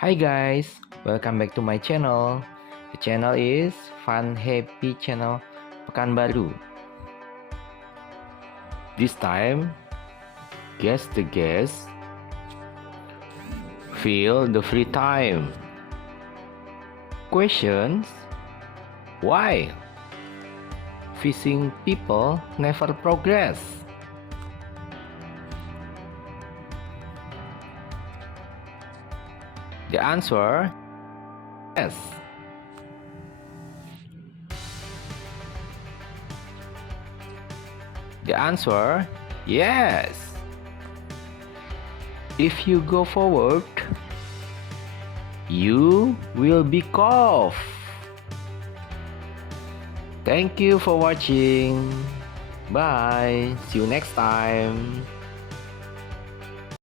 Hi guys, welcome back to my channel. The channel is Fun Happy Channel Pekanbaru. This time, guess the guess. Fill the free time. Questions: why fishing people never progress? The answer: yes. The answer: yes. If you go forward, you will be caught. Thank you for watching. Bye. See you next time.